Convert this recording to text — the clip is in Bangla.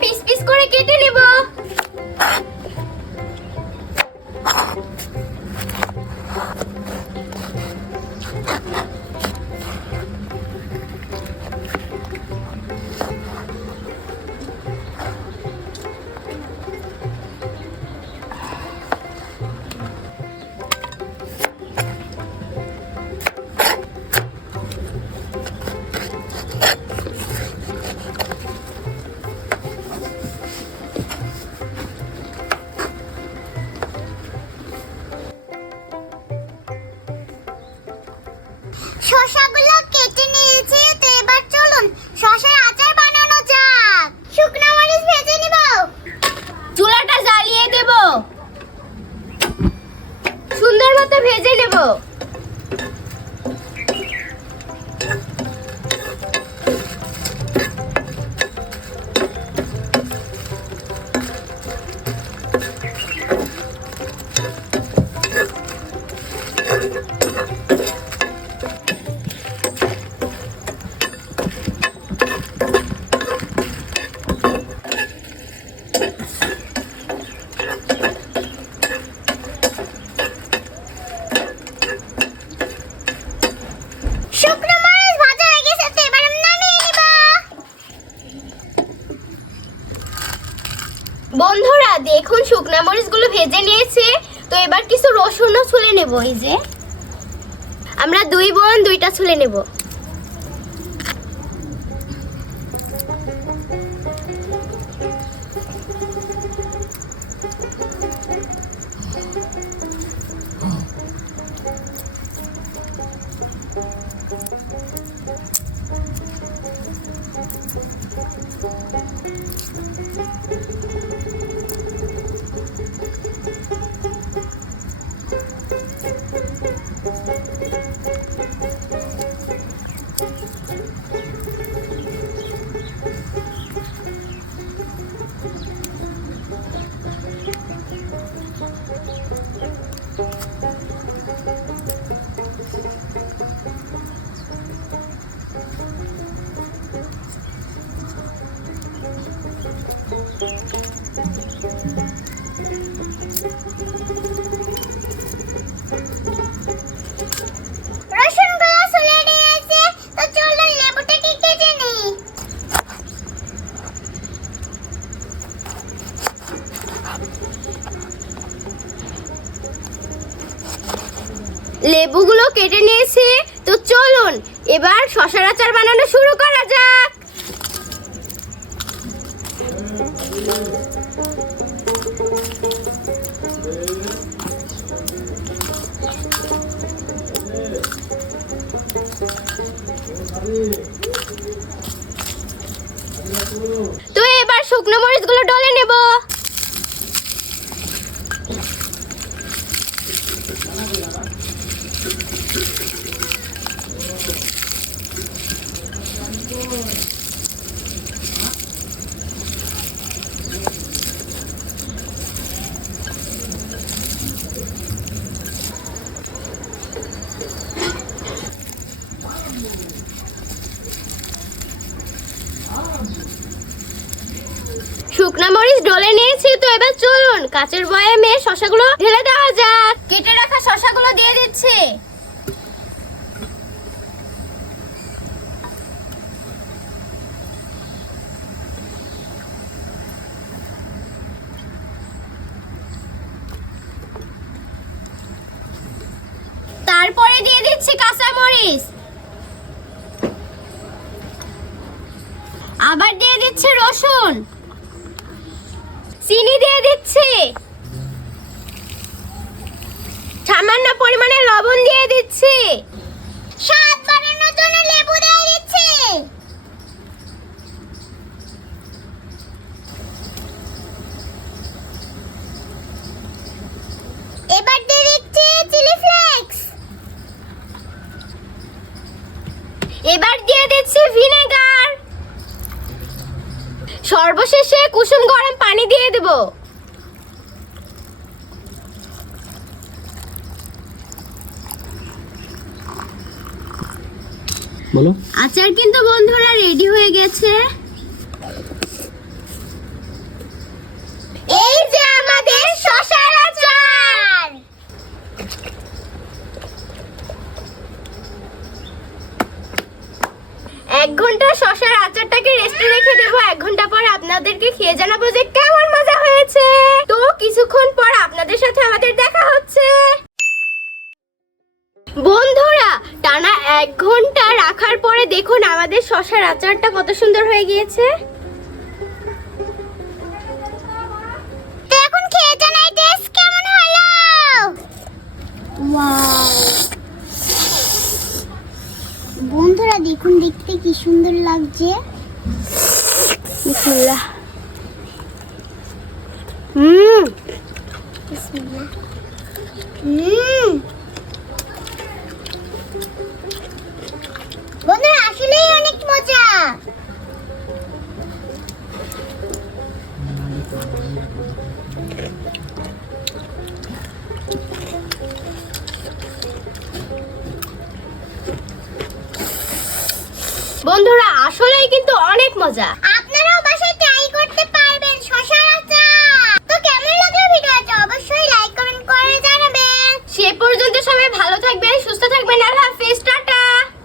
পিস পিস করে কেটে নেব। শসাগুলো কেটে নিয়েছি তো এবার চলুন শশার আচার বানানো যাক। শুকনো মরিচ ভেজে নিব। চুলাটা জ্বালিয়ে দেব। সুন্দর মতো ভেজে নেব। বন্ধুরা, দেখুন, শুকনা মরিচগুলো ভেজে নিয়েছে। তো এবার কিছু রসুনও ছুলে নেব, এই যে। আমরা দুই বোন, দুইটা ছুলে নেব। রসুনগুলো ছুলে লেবুগুলো কেটে নিয়েছি তো চলুন এবার শশার আচার বানানো শুরু করা যাক। তো এবার শুকনো মরিচগুলো ডলে নেব শুকনা মরিচ ডলে নিয়েছি তো এবার চলুন, কাচের বয়ামে শশাগুলো ঢেলে দেওয়া যাক। কেটে রাখা শশাগুলো দিয়ে দিচ্ছি। তারপরে দিয়ে দিচ্ছি কাঁচা মরিচ। আবার দিয়ে দিচ্ছি রসুন। দিচ্ছি সামান্য পরিমাণে লবণ দিয়ে দিচ্ছি। স্বাদ বাড়ানোর জন্য লেবু দিয়ে দিচ্ছি। এবার দিয়ে দিচ্ছি চিলি ফ্লেক্স। এবার দিয়ে দিচ্ছি ভিনেগার। সর্বশেষে কুসুম গরম পানি দিয়ে দেব। বলো। আচার কিন্তু বন্ধুরা রেডি হয়ে গেছে। এই যে আমাদের শশার আচার! এক ঘণ্টা শশার আচারটাকে রেস্টে রেখে দেবো, এক ঘণ্টা পর আপনাদেরকে খেয়ে জানাব যে কেমন মজা হয়েছে। তো কিছুক্ষণ পর আপনাদের সাথে আমাদের দেখা হচ্ছে। বন্ধু এক ঘণ্টা রাখার পরে দেখুন আমাদের শশার আচারটা কত সুন্দর হয়ে গিয়েছে। এখন খেয়ে বন্ধুরা, দেখুন, দেখতে কি সুন্দর লাগছে। হুম হুম বন্ধুরা আসলেই অনেক মজা। বন্ধুরা আসলেই কিন্তু অনেক মজা।